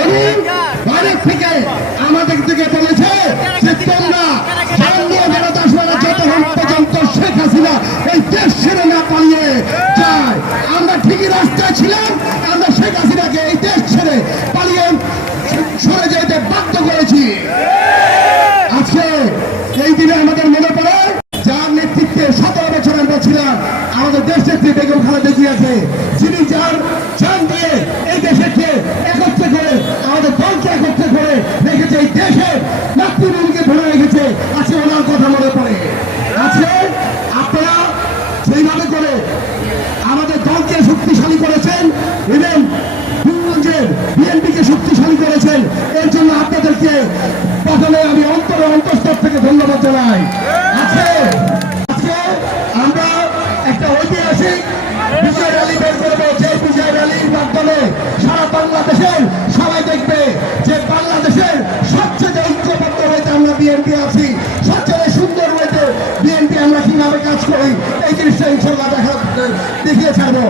উনি বাইরের থেকে আমাদের দিকে বলেছে যে তোমরা জাতীয় জনতা দল যতক্ষণ পর্যন্ত শেখ হাসিনা এই দেশ ছেড়ে না পালিয়ে যায়, আমরা ঠিকই রাস্তায় ছিলাম, আমরা শেখ হাসিনাকে এই দেশ ছেড়ে পালিয়ে সরে যেতে বাধ্য করেছি। আজকে এই দিনে আমাদের মনে পড়ে যার নেতৃত্বে 17 বছর আমরা ছিলাম, আমাদের দেশ নেত্রী বেগম খালেদা জিয়া আছে, যিনি যার জান দিয়ে এই দেশকে একত্রে করে আমাদের দলকে একত্রে করে রেখেছে, এই দেশের মাতৃভূমিকে ধরে রেখেছে। আজকে ওনার কথা মনে পড়ে। আজকে আপনারা সেইভাবে করে আমাদের দলকে শক্তিশালী করেছেন এবং বিএনপিকে শক্তিশালী করেছেন, এর জন্য আপনাদেরকে প্রথমে আমি অন্তঃস্থল থেকে ধন্যবাদ জানাই। আজকে আমরা একটা ঐতিহাসিক বিজয় র্যালি বের করবো, যে বিজয় র্যালির মাধ্যমে সারা বাংলাদেশের সবাই দেখবে যে বাংলাদেশের সবচেয়ে ঐক্যবদ্ধ হয়েছে আমরা বিএনপি আছি, সবচেয়ে সুন্দর হয়েছে বিএনপি আমরা কিভাবে কাজ করি, এই জিনিসটা ইনশাল্লাহ দেখিয়ে ছাড়বো।